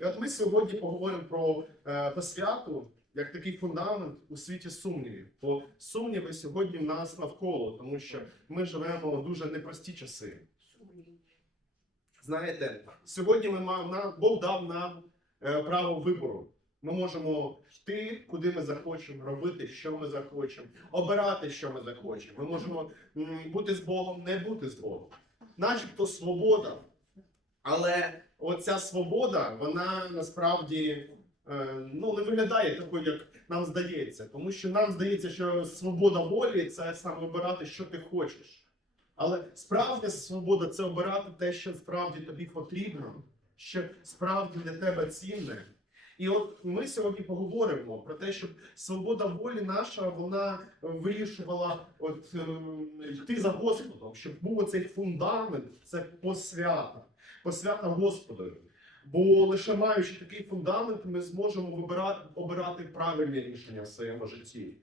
От ми сьогодні поговоримо про посвяту як такий фундамент у світі сумнівів. Бо сумніви сьогодні в нас навколо, тому що ми живемо в дуже непрості часи. Знаєте, сьогодні ми маємо на Бог дав нам е, право вибору. Ми можемо йти, куди ми захочемо, робити, що ми захочемо, обирати, що ми захочемо. Ми можемо бути з Богом, не бути з Богом. Начебто свобода. Але оця свобода, вона насправді е, ну, не виглядає такою, як нам здається. Тому що нам здається, що свобода волі це саме обирати, що ти хочеш. Але справжня свобода це обирати те, що справді тобі потрібно, що справді для тебе цінне. І от ми сьогодні поговоримо про те, щоб свобода волі наша вона вирішувала от е, йти за Господом, щоб був оцей фундамент, це посвята, посвята Господові. Бо лише маючи такий фундамент, ми зможемо вибирати обирати правильні рішення в своєму житті.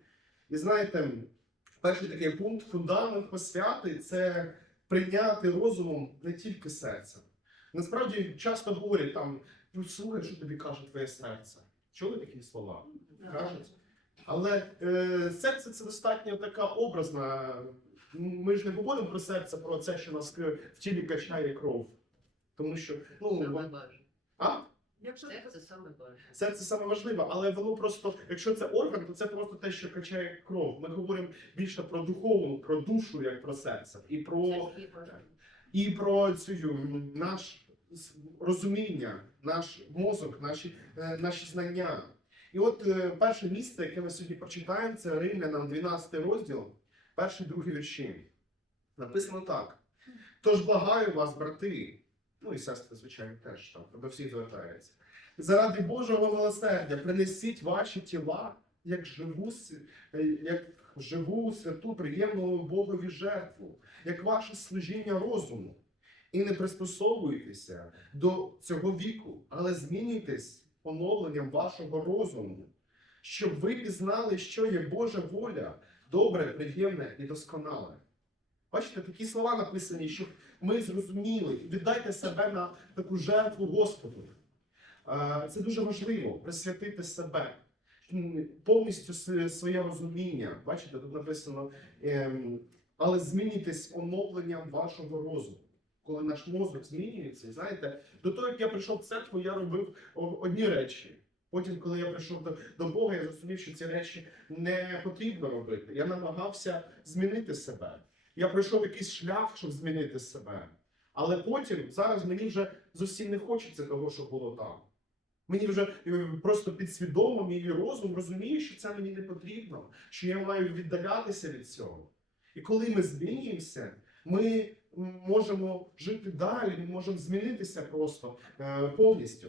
І знаєте, перший такий пункт фундамент посвяти це прийняти розумом не тільки серцем. Насправді часто говорять там, ну слухай, що тобі каже твоє серце. Чули такі слова? Кажуть. Але е, серце це достатньо така образна. Ми ж не говоримо про серце, про це, що нас в тілі качає кров. Тому що ну, Саме а? Якщо Це це саме важне. Серце саме важливе, але воно просто, якщо це орган, то це просто те, що качає кров. Ми говоримо більше про духовну, про душу, як про серце, і про, і про цю наш розуміння, наш мозок, наші, е, наші знання. І от е, перше місце, яке ми сьогодні прочитаємо, це Римлянам 12 розділ, перший другий вірші. Написано так: Тож благаю вас, брати, ну і сестри, звичайно, теж там, до всіх звертається. Заради Божого милосердя принесіть ваші тіла як живу, е, як живу святу, приємну Богові жертву, як ваше служіння розуму. І не пристосовуйтеся до цього віку, але змінюйтесь оновленням вашого розуму, щоб ви пізнали, що є Божа воля, добре, приємне і досконале. Бачите, такі слова написані, щоб ми зрозуміли, віддайте себе на таку жертву Господу. Е, Це дуже важливо присвятити себе, повністю своє розуміння. Бачите, тут написано, ем, але змінюйтесь оновленням вашого розуму. Коли наш мозок змінюється, знаєте, до того, як я прийшов в церкву, я робив одні речі. Потім, коли я прийшов до, до Бога, я зрозумів, що ці речі не потрібно робити. Я намагався змінити себе. Я пройшов якийсь шлях, щоб змінити себе. Але потім зараз мені вже зовсім не хочеться того, що було там. Мені вже е, просто підсвідомо мій розум розуміє, що це мені не потрібно, що я маю віддалятися від цього. І коли ми змінюємося, ми можемо жити далі, ми можемо змінитися просто е, повністю.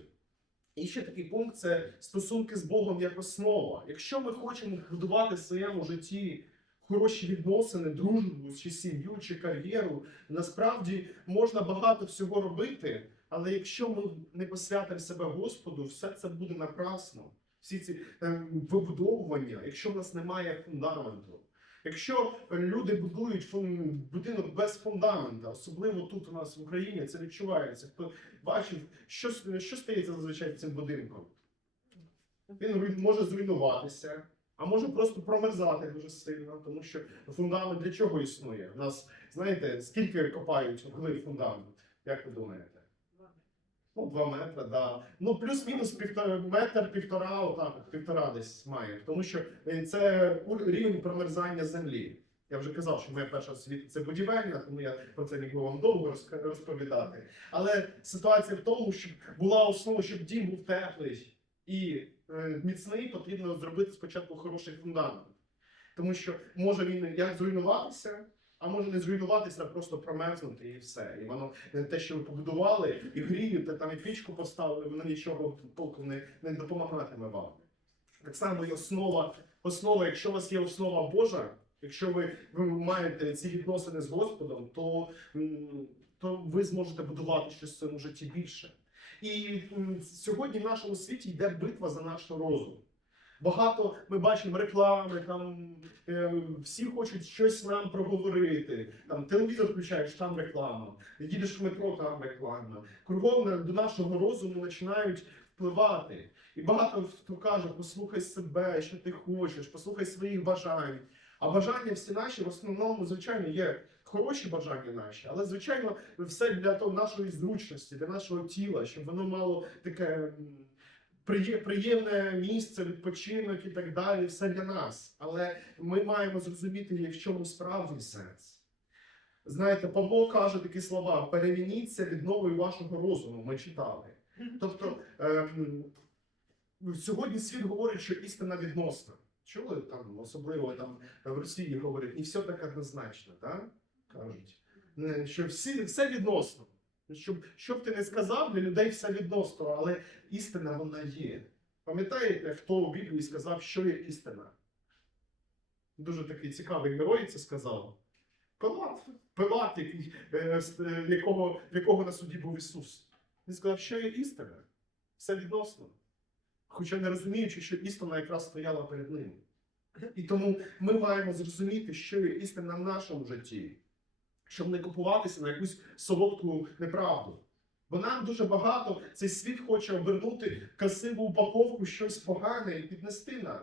І ще такий пункт це стосунки з Богом як основа. Якщо ми хочемо будувати в своєму житті хороші відносини, дружбу, чи сім'ю, чи кар'єру, насправді можна багато всього робити, але якщо ми не посвятимо себе Господу, все це буде напрасно. Всі ці е, вибудовування, якщо в нас немає фундаменту. Якщо люди будують будинок без фундамента, особливо тут у нас в Україні, це відчувається. Хто бачив, що, що стається зазвичай цим будинком? Він може зруйнуватися, а може просто промерзати дуже сильно, тому що фундамент для чого існує? У нас, знаєте, скільки копають вглиб фундамент? Як ви думаєте? Ну, два метри, да. Ну, плюс-мінус півтора метр, півтора, отак, півтора десь має. Тому що е, це рівень промерзання землі. Я вже казав, що моя перша освіта це будівельна, тому я про це не буду вам довго розповідати. Але ситуація в тому, щоб була основа, щоб дім був теплий і міцний, потрібно зробити спочатку хороший фундамент. Тому що може він як зруйнуватися, а може не зруйнуватися, а просто промерзнути і все. І воно е, те, що ви побудували, і грієте, там і пічку поставили, воно нічого толком не, не допомагатиме вам. Так само і основа, основа, якщо у вас є основа Божа, якщо ви, ви маєте ці відносини з Господом, то, то ви зможете будувати щось в своєму житті більше. І сьогодні в нашому світі йде битва за наш розум. Багато ми бачимо реклами, там е, всі хочуть щось нам проговорити. Там телевізор включаєш, там реклама. Їдеш в метро, там реклама. Кругом до нашого розуму починають впливати. І багато хто каже, послухай себе, що ти хочеш, послухай своїх бажань. А бажання всі наші в основному, звичайно, є хороші бажання наші, але звичайно, все для того нашої зручності, для нашого тіла, щоб воно мало таке приємне місце, відпочинок і так далі. Все для нас. Але ми маємо зрозуміти, в чому справжній сенс. Знаєте, Павло каже такі слова: перемініться відновою вашого розуму. Ми читали. Тобто ем, сьогодні світ говорить, що істина відносна. Чули там, особливо там в Росії говорять, і все так однозначно, так? Кажуть. Що всі, все відносно. Щоб, що ти не сказав, для людей все відносно, але істина вона є. Пам'ятаєте, хто у Біблії сказав, що є істина? Дуже такий цікавий герой це сказав. Пилат. Пилат, е, е, якого, якого на суді був Ісус. Він сказав, що є істина. Все відносно. Хоча не розуміючи, що істина якраз стояла перед ним. І тому ми маємо зрозуміти, що є істина в нашому житті, щоб не купуватися на якусь солодку неправду. Бо нам дуже багато цей світ хоче обернути красиву упаковку, щось погане і піднести нам.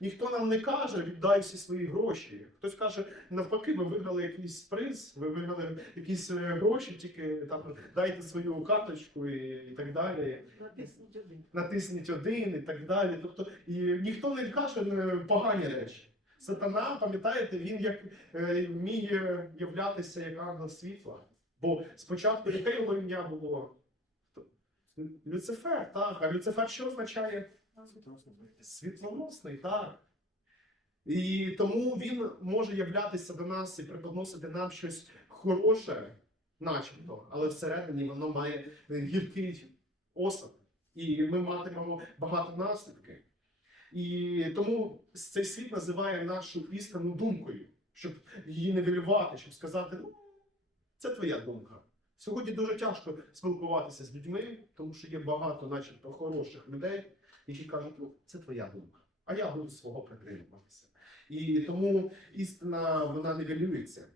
Ніхто нам не каже, віддай всі свої гроші. Хтось каже, навпаки, ви виграли якийсь приз, ви виграли якісь е, гроші, тільки там дайте свою карточку і, і так далі Натисніть один. натисніть один і так далі. Тобто і ніхто не каже е, погані речі. Сатана, пам'ятаєте, він як е, вміє являтися як ангел світла. Бо спочатку яке його ім'я було? Люцифер, так. А Люцифер що означає? Світлоносний, так. І тому він може являтися до нас і преподносити нам щось хороше, начебто, але всередині воно має гіркий осад. І ми матимемо багато наслідків. І тому цей світ називає нашу істину думкою, щоб її нивелювати, щоб сказати, ну, це твоя думка. Сьогодні дуже тяжко спілкуватися з людьми, тому що є багато, начебто, хороших людей, які кажуть, ну, це твоя думка, а я буду свого притримуватися. І тому істина вона нивелюється.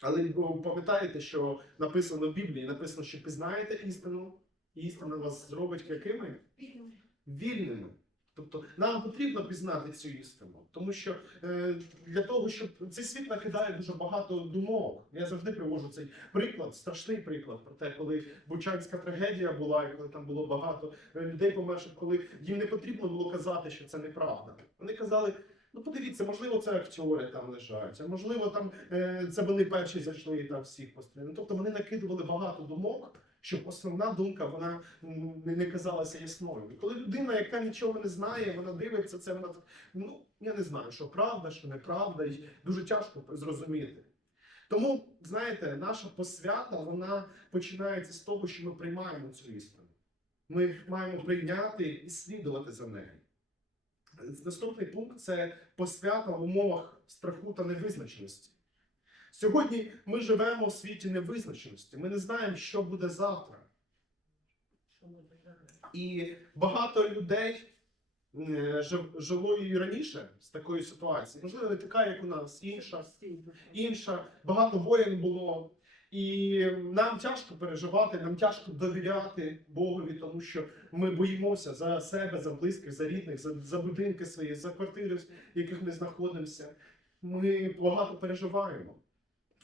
Але пам'ятаєте, що написано в Біблії, написано, що пізнаєте істину, і істина вас зробить якими? Вільними. Тобто нам потрібно пізнати цю істину, тому що е, для того, щоб цей світ накидає дуже багато думок. Я завжди привожу цей приклад, страшний приклад про те, коли Бучанська трагедія була, і коли там було багато е, людей померших, коли їм не потрібно було казати, що це неправда. Вони казали. Ну, подивіться, можливо, це актори там лежать, можливо, там е, це вони перші зайшли і там всіх постріляли. Тобто вони накидували багато думок, щоб основна думка вона не, не казалася ясною. І коли людина, яка нічого не знає, вона дивиться це, вона так, ну я не знаю, що правда, що неправда, і дуже тяжко зрозуміти. Тому, знаєте, наша посвята вона починається з того, що ми приймаємо цю істину. Ми маємо прийняти і слідувати за нею. Наступний пункт це посвята в умовах страху та невизначеності. Сьогодні ми живемо в світі невизначеності. Ми не знаємо, що буде завтра. І багато людей е, жило і раніше з такою ситуацією. Можливо, не така, як у нас, інша, інша, багато воєн було. І нам тяжко переживати, нам тяжко довіряти Богові, тому що ми боїмося за себе, за близьких, за рідних, за, за будинки свої, за квартири, в яких ми знаходимося. Ми багато переживаємо.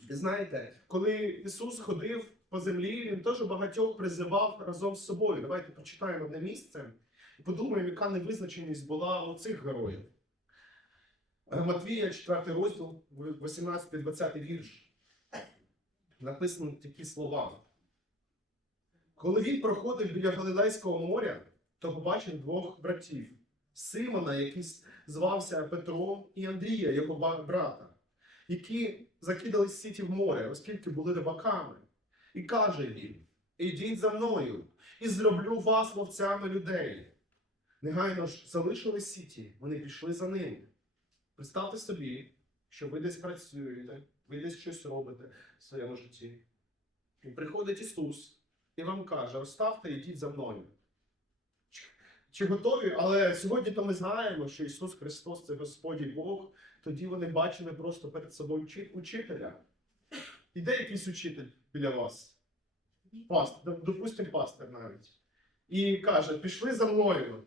Знаєте, коли Ісус ходив по землі, він теж багатьох призивав разом з собою. Давайте почитаємо одне місце і подумаємо, яка невизначеність була у цих героїв. Е, Матвія, 4 розділ, 18-20 вірш. Написано такі слова. Коли він проходив біля Галилейського моря, то побачив двох братів: Симона, який звався Петро, і Андрія, його брата, які закидали сіті в море, оскільки були рибаками, і каже їм: Ідіть за мною, і зроблю вас ловцями людей. Негайно ж залишили сіті, вони пішли за ним. Представте собі, що ви десь працюєте, ви десь щось робите в своєму житті. І приходить Ісус і вам каже: оставте, йдіть за мною. Чи готові? Але сьогодні то ми знаємо, що Ісус Христос це Господь і Бог. Тоді вони бачили просто перед собою учителя. Іде якийсь учитель біля вас. Пастор, допустимо, пастор навіть. і каже: пішли за мною.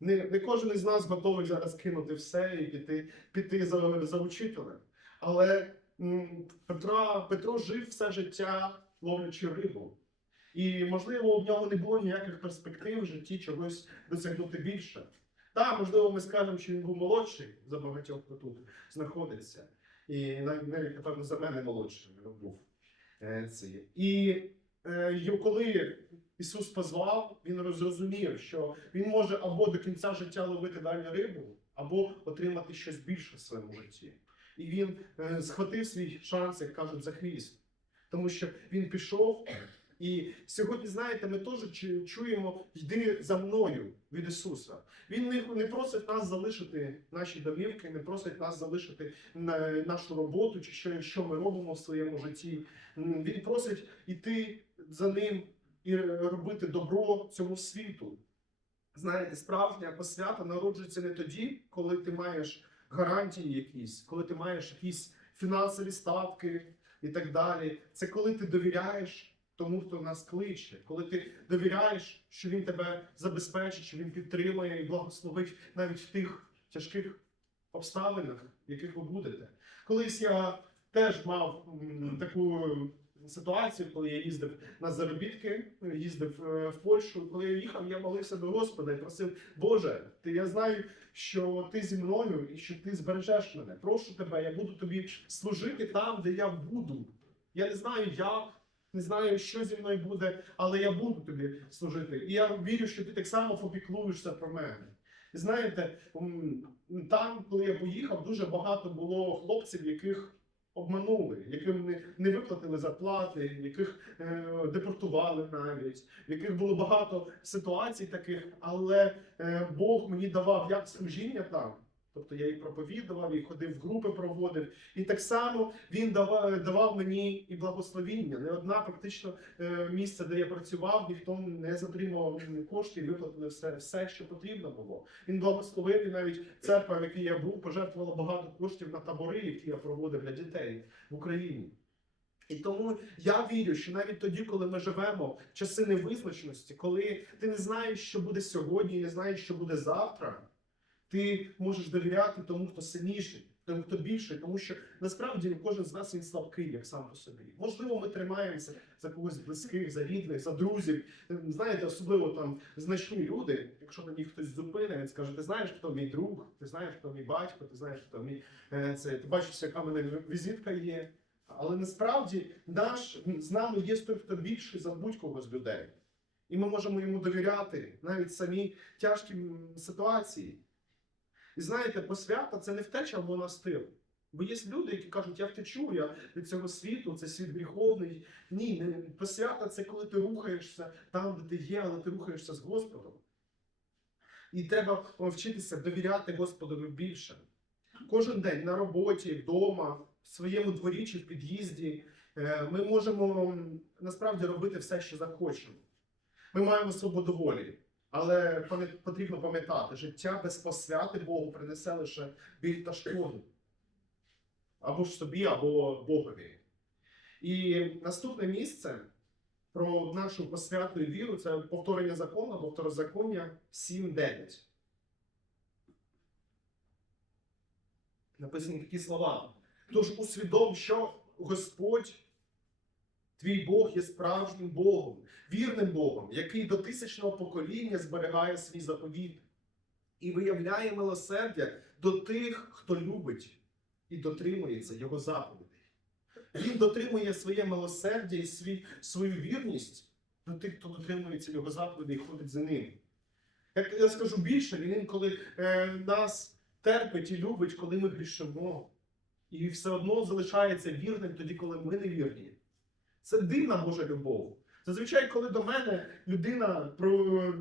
Не, не кожен із нас готовий зараз кинути все і піти, піти за, за учителем. Але м, Петра, Петро жив все життя ловлячи рибу. І, можливо, в нього не було ніяких перспектив в житті чогось досягнути більше. Так, можливо, ми скажемо, що він був молодший за багатьох, хто тут знаходиться. І навіть, напевно, за мене молодший був. Е. І е, коли Ісус позвав, він зрозумів, що він може або до кінця життя ловити далі рибу, або отримати щось більше в своєму житті. І він е, схватив свій шанс, як кажуть, за хвіст. Тому що він пішов. І сьогодні, знаєте, ми теж чуємо йди за мною від Ісуса. Він не, просить нас залишити наші домівки, не просить нас залишити нашу роботу, чи що, що ми робимо в своєму житті. Він просить іти за ним і робити добро цьому світу. Знаєте, справжня посвята народжується не тоді, коли ти маєш гарантії якісь, коли ти маєш якісь фінансові статки і так далі. Це коли ти довіряєш тому, хто нас кличе, коли ти довіряєш, що він тебе забезпечить, що він підтримує і благословить навіть в тих тяжких обставинах, в яких ви будете. Колись я теж мав таку ситуацію, коли я їздив на заробітки, їздив е, в Польщу. Коли я їхав, я молився до Господа і просив, Боже, ти я знаю, що ти зі мною і що ти збережеш мене. Прошу тебе, я буду тобі служити там, де я буду. Я не знаю, як. Не знаю, що зі мною буде, але я буду тобі служити. І я вірю, що ти так само попіклуєшся про мене. Знаєте, там, коли я поїхав, дуже багато було хлопців, яких обманули, яким не, виплатили зарплати, яких е, депортували навіть, яких було багато ситуацій таких, але е, Бог мені давав як служіння там. Тобто я і проповідував, і ходив в групи, проводив. І так само він давав, мені і благословіння. Не одна практично е, місце, де я працював, ніхто не затримував і виплатили все, все, що потрібно було. Він благословив і навіть церква, в якій я був, пожертвувала багато коштів на табори, які я проводив для дітей в Україні. І тому я вірю, що навіть тоді, коли ми живемо в часи невизначеності, коли ти не знаєш, що буде сьогодні, не знаєш, що буде завтра, ти можеш довіряти тому, хто сильніший, тому, хто більший, тому що насправді кожен з нас він слабкий, як сам по собі. Можливо, ми тримаємося за когось близьких, за рідних, за друзів. Знаєте, особливо там значні люди. Якщо них хтось зупине, він скаже: Ти знаєш, хто мій друг, ти знаєш, хто мій батько, ти знаєш, хто мій е, це. Ти бачиш, яка мене візитка є. Але насправді наш з нами є той, хто більший за будь-кого з людей. І ми можемо йому довіряти навіть в самій тяжкій ситуації. І знаєте, посвята це не втеча в монастир. Бо є люди, які кажуть, я втечу, я від цього світу, це світ гріховний. Ні, не посвята це коли ти рухаєшся там, де ти є, але ти рухаєшся з Господом. І треба вчитися довіряти Господові більше. Кожен день на роботі, вдома, в своєму дворі чи в під'їзді е, ми можемо насправді робити все, що захочемо. Ми маємо свободу волі. Але потрібно пам'ятати, життя без посвяти Богу принесе лише біль та шкоду. Або ж собі, або Богові. І наступне місце про нашу посвяту і віру це повторення закону або второзаконня 7.9. Написані такі слова. Тож усвідом, що Господь, твій Бог є справжнім Богом, вірним Богом, який до тисячного покоління зберігає свій заповіт і виявляє милосердя до тих, хто любить і дотримується його заповідей. Він дотримує своє милосердя і свій, свою вірність до тих, хто дотримується його заповідей і ходить за ним. Як я скажу більше, він інколи е, нас терпить і любить, коли ми грішимо. І все одно залишається вірним тоді, коли ми не вірні. Це дивна Божа любов. Зазвичай, коли до мене людина про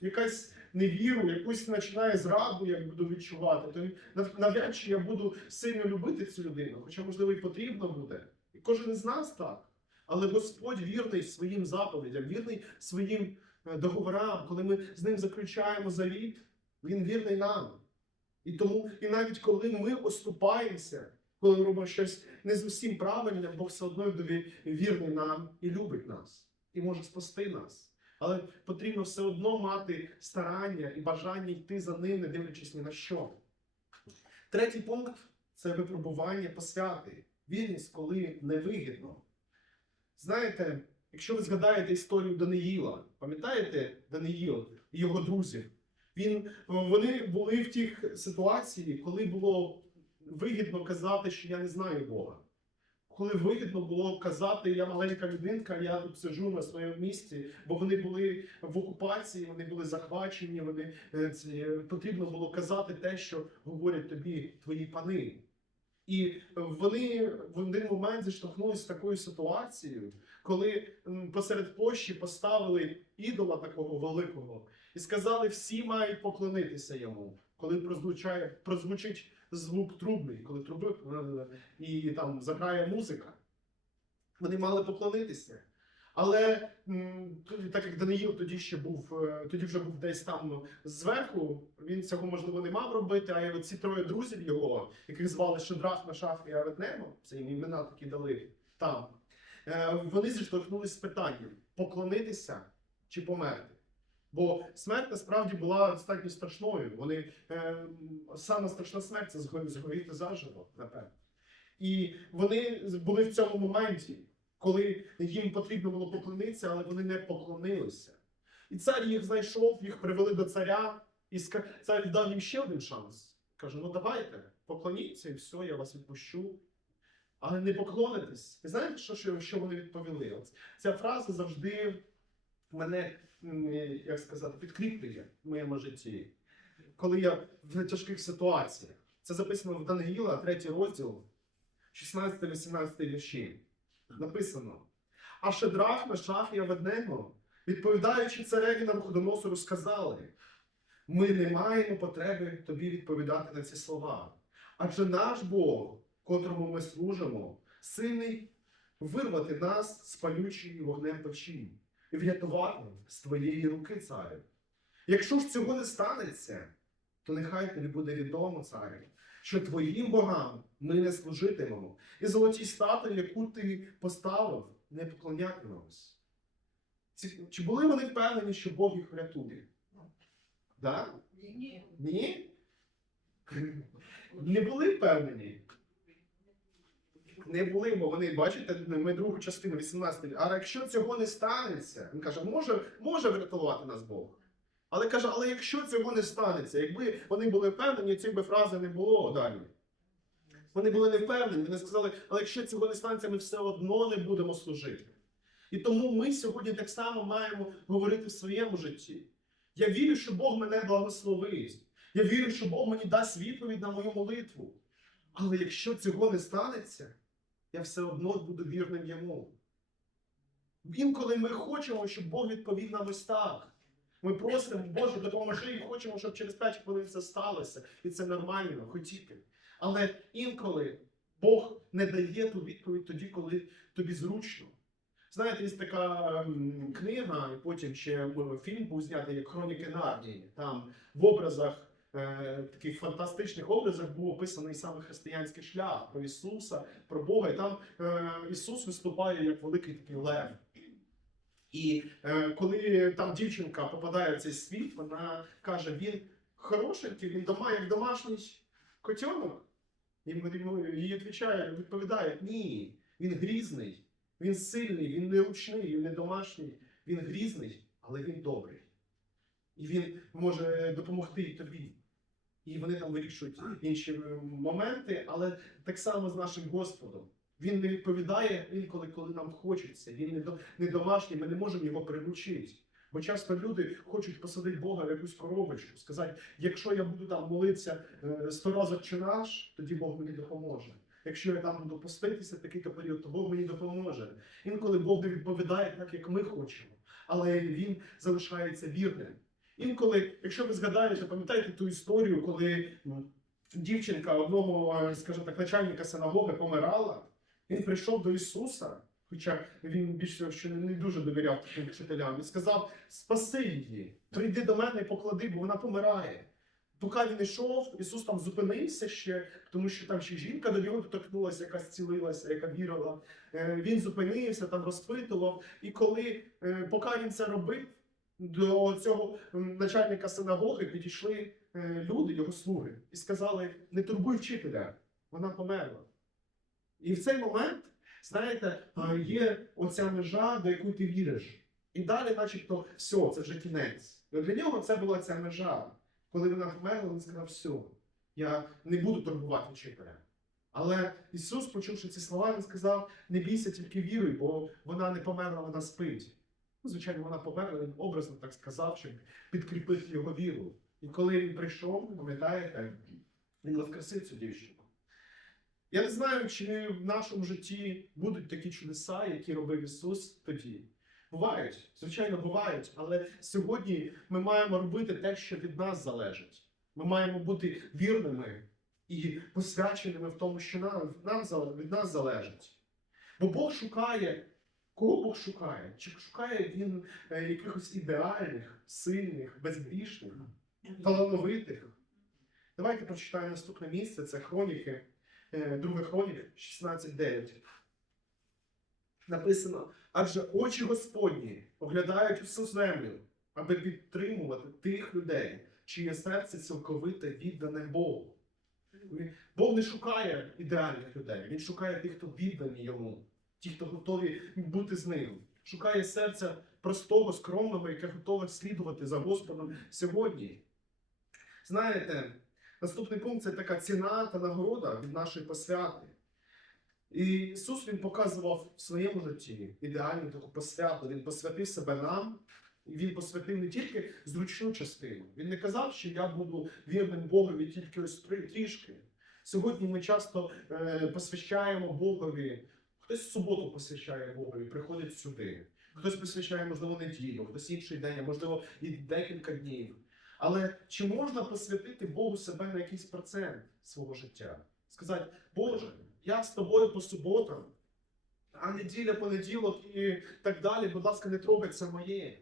якась невіру, якусь починає зраду, як буду відчувати, то нав- навряд я буду сильно любити цю людину, хоча, можливо, і потрібно буде. І кожен із нас так. Але Господь вірний своїм заповідям, вірний своїм е, договорам, коли ми з ним заключаємо завіт, він вірний нам. І тому, і навіть коли ми оступаємося, коли робимо щось не зовсім правильне, Бог все одно вірний нам і любить нас, і може спасти нас. Але потрібно все одно мати старання і бажання йти за ним, не дивлячись ні на що. Третій пункт це випробування посвяти. Вірність, коли невигідно. Знаєте, якщо ви згадаєте історію Даниїла, пам'ятаєте Даниїл і його друзів? Він, вони були в тих ситуації, коли було вигідно казати, що я не знаю Бога. Коли вигідно було казати, я маленька людинка, я тут сиджу на своєму місці, бо вони були в окупації, вони були захвачені, вони е, це, потрібно було казати те, що говорять тобі твої пани. І вони в один момент зіштовхнулися з такою ситуацією, коли посеред площі поставили ідола такого великого і сказали, всі мають поклонитися йому, коли прозвучає, прозвучить звук трубний, коли труби і там заграє музика. Вони мали поклонитися. Але так як Даниїл тоді ще був, е, тоді вже був десь там зверху, він цього можливо не мав робити. А й оці троє друзів його, яких звали Шедрах, Мешах і Аведнемо, це їм імена такі дали там. е, Вони зіштовхнулися з питанням: поклонитися чи померти. Бо смерть насправді була достатньо страшною. Вони е, саме страшна смерть це згорі- згоріти заживо, напевно. І вони були в цьому моменті, коли їм потрібно було поклонитися, але вони не поклонилися. І цар їх знайшов, їх привели до царя, і цар дав їм ще один шанс. Каже: ну давайте, поклоніться, і все, я вас відпущу. Але не поклонитесь. І знаєте, що, що, вони відповіли? Ця фраза завжди мене, як сказати, підкріплює в моєму житті, коли я в тяжких ситуаціях. Це записано в Даниїла, третій розділ, 16-18 вірші. Написано: А Шедрах, Мешах і Аведнего, відповідаючи цареві Навуходоносору, сказали: Ми не маємо потреби тобі відповідати на ці слова. Адже наш Бог, котрому ми служимо, сильний вирвати нас з палючої вогнем печі врятувати з твоєї руки, царю. Якщо ж цього не станеться, то нехай тобі буде відомо, царю, що твоїм богам ми не служитимемо, і золотій статуї, яку ти поставив, не поклонятимемось. Чи були вони впевнені, що Бог їх врятує? Да? Ні. Ні? Не були впевнені. Не були, бо вони, бачите, ми другу частину 18. А якщо цього не станеться, він каже, може, може врятувати нас Бог. Але каже, але якщо цього не станеться, якби вони були впевнені, цієї би фрази не було далі. Вони були не впевнені, вони сказали, але якщо цього не станеться, ми все одно не будемо служити. І тому ми сьогодні так само маємо говорити в своєму житті. Я вірю, що Бог мене благословить. Я вірю, що Бог мені дасть відповідь на мою молитву. Але якщо цього не станеться, я все одно буду вірним йому. Інколи ми хочемо, щоб Бог відповів нам ось так. Ми просимо, Боже, допоможи і хочемо, щоб через 5 хвилин це сталося. І це нормально, хотіти. Але інколи Бог не дає ту відповідь тоді, коли тобі зручно. Знаєте, є така ем, книга, і потім ще фільм був знятий як Хроніки Нарнії. Там в образах, е, таких фантастичних образах був описаний саме християнський шлях про Ісуса, про Бога. І там е, Ісус виступає як великий такий лев. І е, коли там дівчинка попадає в цей світ, вона каже: він хорошенький, він дома, як домашній котенок. Йому- їй відповідає, відповідає: ні, він грізний, він сильний, він не ручний, він не домашній, він грізний, але він добрий. І він може допомогти тобі. І вони там вирішують інші е, моменти, але так само з нашим Господом. Він не відповідає інколи, коли нам хочеться. Він не, до, не домашній, ми не можемо його приручити. Бо часто люди хочуть посадити Бога в якусь коробочку, сказати, якщо я буду там молитися е, сто разів чи наш, тоді Бог мені допоможе. Якщо я там буду поститися такий-то період, то Бог мені допоможе. Інколи Бог не відповідає так, як ми хочемо, але він залишається вірним. Інколи, якщо ви згадаєте, пам'ятаєте ту історію, коли дівчинка одного, е, скажімо так, начальника синагоги помирала, він прийшов до Ісуса, хоча він більше що не дуже довіряв таким вчителям, і сказав: Спаси її, прийди до мене і поклади, бо вона помирає. Поки він йшов, Ісус там зупинився ще, тому що там ще жінка до нього доторкнулася, яка зцілилася, яка вірила. Е, Він зупинився, там розпитував. І коли, е, поки він це робив, До цього начальника синагоги підійшли е, люди, його слуги, і сказали: не турбуй вчителя, вона померла. І в цей момент, знаєте, е, є оця межа, до якої ти віриш. І далі, начебто, все, це вже кінець. І для нього це була ця межа. Коли вона померла, він сказав, все, я не буду турбувати вчителя. Але Ісус, почувши ці слова, він сказав: не бійся, тільки віруй, бо вона не померла, вона спить. Ну, звичайно, вона він образно так сказав, щоб підкріпити його віру. І коли він прийшов, пам'ятаєте, він воскресив цю дівчину. Я не знаю, чи в нашому житті будуть такі чудеса, які робив Ісус тоді. Бувають, звичайно, бувають, але сьогодні ми маємо робити те, що від нас залежить. Ми маємо бути вірними і посвяченими в тому, що нам, нам від нас залежить. Бо Бог шукає, кого Бог шукає? Чи шукає він е, якихось ідеальних, сильних, безгрішних, талановитих? Давайте прочитаємо наступне місце. Це хроніки, е, друге хронік 16.9. Написано: адже очі Господні оглядають усю землю, аби підтримувати тих людей, чиє серце цілковите віддане Богу. Бог не шукає ідеальних людей, Він шукає тих, хто віддані йому, ті, хто готові бути з ним. Шукає серця простого, скромного, яке готове слідувати за Господом сьогодні. Знаєте, наступний пункт це така ціна та нагорода від нашої посвяти. І Ісус Він показував в своєму житті ідеальну таку посвяту. Він посвятив себе нам, і Він посвятив не тільки зручну частину. Він не казав, що я буду вірним Богові тільки ось трішки. Сьогодні ми часто е, посвящаємо Богові. Хтось суботу посвящає Богові, приходить сюди. Хтось посвящає, можливо, неділю, хтось інший день, а можливо, і декілька днів. Але чи можна посвятити Богу себе на якийсь процент свого життя? Сказати, Боже, я з тобою по суботам, а неділя, понеділок і так далі, будь ласка, не трогай це моє.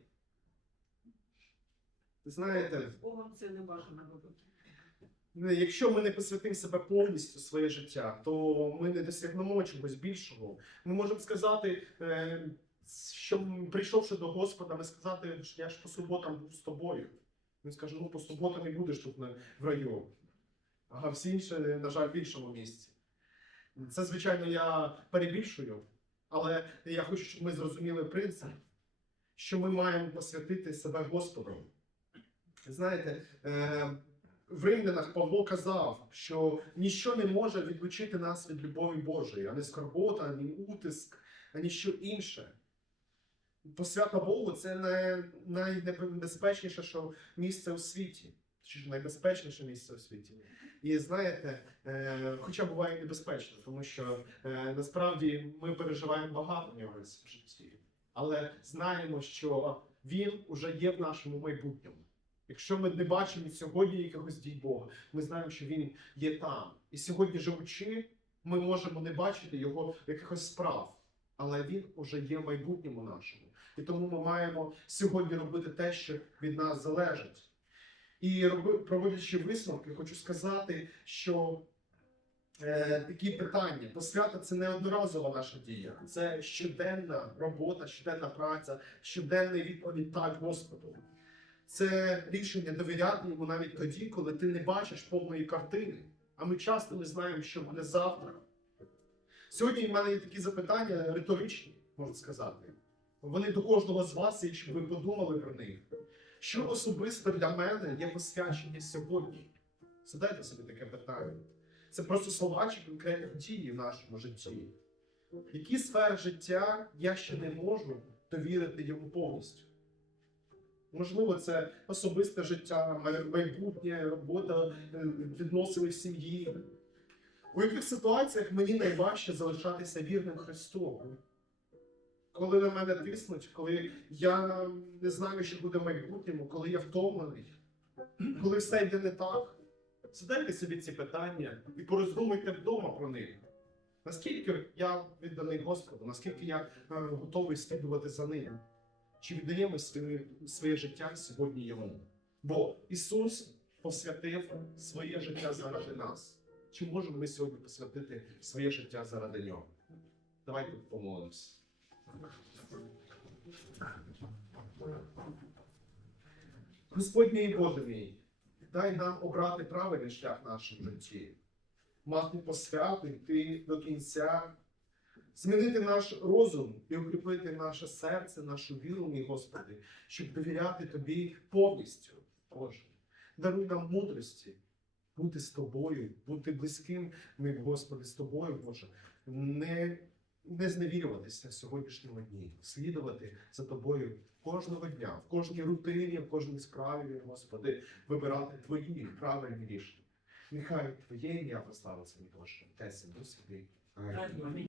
Знаєте, Богом це не бажано робити. Ну, Якщо ми не посвятимо себе повністю своє життя, то ми не досягнемо чогось більшого. Ми можемо сказати, е, що прийшовши до Господа, ми сказати, що я ж по суботам був з тобою. Він скаже, ну по суботам і будеш тут в раю. А всі інші, на жаль, в іншому місці. Це, звичайно, я перебільшую, але я хочу, щоб ми зрозуміли принцип, що ми маємо посвятити себе Господу. Знаєте, е, в Римлянах Павло казав, що ніщо не може відлучити нас від любові Божої, а не скорбота, ані утиск, ані що інше. Посвята Богу це не найнебезпечніше що місце у світі, чи ж найбезпечніше місце у світі. І знаєте, е, хоча буває небезпечно, тому що е, насправді ми переживаємо багато нюансів в житті, але знаємо, що він уже є в нашому майбутньому. Якщо ми не бачимо сьогодні якогось дій Бога, ми знаємо, що Він є там. І сьогодні, живучи, ми можемо не бачити його якихось справ, але він уже є в майбутньому нашому. І тому ми маємо сьогодні робити те, що від нас залежить. І проводячи висновки, хочу сказати, що е, такі питання, посвята це не одноразова наша дія, це щоденна робота, щоденна праця, щоденний відповідь так Господу. Це рішення довіряти йому навіть тоді, коли ти не бачиш повної картини. А ми часто не знаємо, що буде завтра. Сьогодні в мене є такі запитання риторичні, можна сказати. Вони до кожного з вас, щоб ви подумали про них. Що особисто для мене є посвячення сьогодні? Задайте собі таке питання. Це просто слова чи конкретні дії в нашому житті. Які сфери життя я ще не можу довірити йому повністю? Можливо, це особисте життя, майбутнє, робота, е, відносини в сім'ї. У яких ситуаціях мені найважче залишатися вірним Христу? Коли на мене тиснуть, коли я не знаю, що буде в майбутньому, коли я втомлений, коли все йде не так. Задайте собі ці питання і пороздумуйте вдома про них. Наскільки я відданий Господу, наскільки я е, готовий слідувати за ним? Чи віддаємо своє, своє життя сьогодні йому? Бо Ісус посвятив своє життя заради нас. Чи можемо ми сьогодні посвятити своє життя заради нього? Давайте помолимось. Господь мій Боже мій, дай нам обрати правильний шлях в нашому житті, мати посвяту, йти до кінця, змінити наш розум і укріпити наше серце, нашу віру, мій Господи, щоб довіряти Тобі повністю, Боже. Даруй нам мудрості, бути з тобою, бути близьким, мій Господи, з тобою, Боже. Не, не зневірюватися в сьогоднішньому дні, слідувати за тобою кожного дня, в кожній рутині, в кожній справі, Господи, вибирати твої правильні рішення. Нехай Твоє ім'я поставиться, мій Боже, Отець Святий. Амінь.